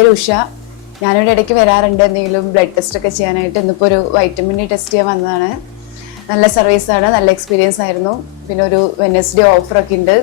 പേര് ഉഷ. ഞാനിവിടെ ഇടയ്ക്ക് വരാറുണ്ട് എന്തെങ്കിലും ബ്ലഡ് ടെസ്റ്റ് ഒക്കെ ചെയ്യാനായിട്ട്. ഇന്നിപ്പോൾ ഒരു വൈറ്റമിൻ ഡി ടെസ്റ്റ് ചെയ്യാൻ വന്നതാണ്. നല്ല സർവീസാണ്, നല്ല എക്സ്പീരിയൻസ് ആയിരുന്നു. പിന്നെ ഒരു വെനസ്ഡേ ഓഫറൊക്കെ ഉണ്ട്.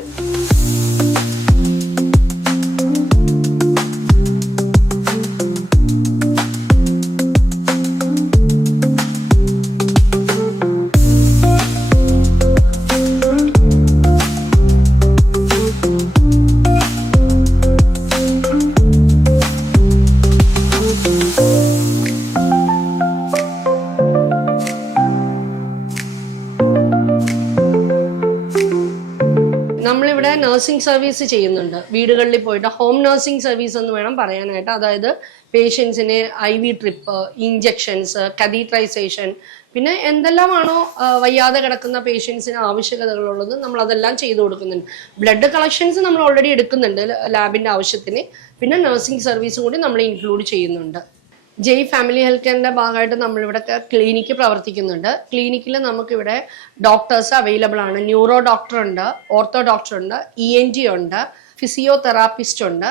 നമ്മളിവിടെ നഴ്സിംഗ് സർവീസ് ചെയ്യുന്നുണ്ട്. വീടുകളിൽ പോയിട്ട് ഹോം നഴ്സിംഗ് സർവീസ് എന്ന് വേണം പറയാനായിട്ട്. അതായത് പേഷ്യൻസിന് IV ട്രിപ്പ്, ഇഞ്ചെക്ഷൻസ്, കതീട്രൈസേഷൻ, പിന്നെ എന്തെല്ലാമാണോ വയ്യാതെ കിടക്കുന്ന പേഷ്യൻസിന് ആവശ്യകതകളുള്ളത് നമ്മൾ അതെല്ലാം ചെയ്തു കൊടുക്കുന്നുണ്ട്. ബ്ലഡ് കളക്ഷൻസ് നമ്മൾ ഓൾറെഡി എടുക്കുന്നുണ്ട് ലാബിൻ്റെ ആവശ്യത്തിന്. പിന്നെ നഴ്സിംഗ് സർവീസും കൂടി നമ്മൾ ഇൻക്ലൂഡ് ചെയ്യുന്നുണ്ട്. ജയ് ഫാമിലി ഹെൽത്ത് കെയറിന്റെ ഭാഗമായിട്ട് നമ്മളിവിടെ ക്ലിനിക്ക് പ്രവർത്തിക്കുന്നുണ്ട്. ക്ലിനിക്കിൽ നമുക്കിവിടെ ഡോക്ടേഴ്സ് അവൈലബിൾ ആണ്. ന്യൂറോ ഡോക്ടർ ഉണ്ട്, ഓർത്തോ ഡോക്ടർ ഉണ്ട്, ENT ഉണ്ട്, ഫിസിയോതെറാപ്പിസ്റ്റ് ഉണ്ട്,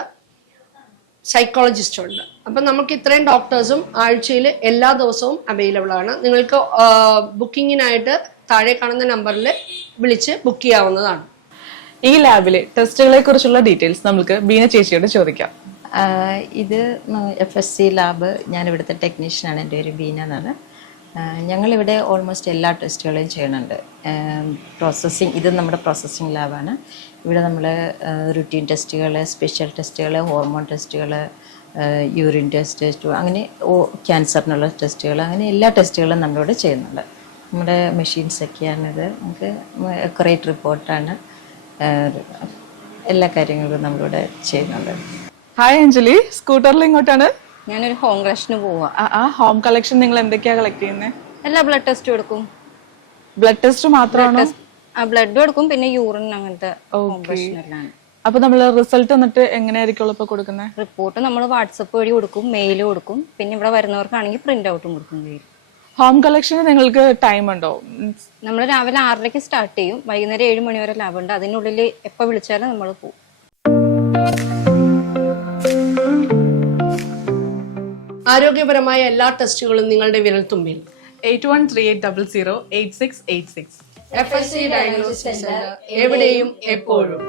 സൈക്കോളജിസ്റ്റ് ഉണ്ട്. അപ്പം നമുക്ക് ഇത്രയും ഡോക്ടേഴ്സും ആഴ്ചയിൽ എല്ലാ ദിവസവും അവൈലബിൾ ആണ്. നിങ്ങൾക്ക് ബുക്കിങ്ങിനായിട്ട് താഴെ കാണുന്ന നമ്പറിൽ വിളിച്ച് ബുക്ക് ചെയ്യാവുന്നതാണ്. ഈ ലാബിലെ ടെസ്റ്റുകളെ കുറിച്ചുള്ള ഡീറ്റെയിൽസ് നമുക്ക് ബീന ചേച്ചിയോട് ചോദിക്കാം. ഇത് FSC ലാബ്. ഞാനിവിടുത്തെ ടെക്നീഷ്യനാണ്. എൻ്റെ പേര് ബീന എന്നാണ്. ഞങ്ങളിവിടെ ഓൾമോസ്റ്റ് എല്ലാ ടെസ്റ്റുകളും ചെയ്യുന്നുണ്ട്. ഇത് നമ്മുടെ പ്രോസസ്സിങ് ലാബാണ്. ഇവിടെ നമ്മൾ റുട്ടീൻ ടെസ്റ്റുകൾ, സ്പെഷ്യൽ ടെസ്റ്റുകൾ, ഹോർമോൺ ടെസ്റ്റുകൾ, യൂറിൻ ടെസ്റ്റ്, അങ്ങനെ ക്യാൻസറിനുള്ള ടെസ്റ്റുകൾ, അങ്ങനെ എല്ലാ ടെസ്റ്റുകളും നമ്മളിവിടെ ചെയ്യുന്നുണ്ട്. നമ്മുടെ മെഷീൻസൊക്കെയാണിത്. നമുക്ക് അക്യുറേറ്റ് റിപ്പോർട്ടാണ്. എല്ലാ കാര്യങ്ങളും നമ്മളിവിടെ ചെയ്യുന്നുണ്ട്. ഹായ് അഞ്ജലി, സ്കൂട്ടറിൽ ഇങ്ങോട്ടാണ്. ഞാനൊരു ഹോം കളക്ഷന് പോവാ. ഹോം കളക്ഷൻ നിങ്ങൾ എന്തൊക്കെയാ കളക്ട് ചെയ്യുന്നത്? എല്ലാ ബ്ലഡ് ടെസ്റ്റും എടുക്കും. ബ്ലഡ് ടെസ്റ്റ് മാത്രമാണോ? ബ്ലഡും എടുക്കും, പിന്നെ യൂറിൻ, അങ്ങനത്തെ പ്രശ്നമില്ലാണ്. അപ്പൊ നമ്മൾ റിസൾട്ട് എന്നിട്ട് എങ്ങനെയായിരിക്കും ഇപ്പൊ കൊടുക്കുന്നത്? റിപ്പോർട്ട് നമ്മൾ വാട്സപ്പ് വഴി കൊടുക്കും, മെയിൽ കൊടുക്കും, പിന്നെ ഇവിടെ വരുന്നവർക്കാണെങ്കിൽ പ്രിന്റ് ഔട്ടും കൊടുക്കും. ഹോം കളക്ഷന് നിങ്ങൾക്ക് ടൈം ഉണ്ടോ? നമ്മൾ രാവിലെ 6:30 സ്റ്റാർട്ട് ചെയ്യും, വൈകുന്നേരം 7 മണി വരെ ലാബുണ്ട്. അതിനുള്ളിൽ എപ്പോൾ വിളിച്ചാലും നമ്മൾ പോകും. ആരോഗ്യപരമായ എല്ലാ ടെസ്റ്റുകളും നിങ്ങളുടെ വിരൽത്തുമ്പിൽ. 8138008686. FSC ഡയഗ്നോസ്റ്റിക് സെന്റർ, എവിടെയും എപ്പോഴും.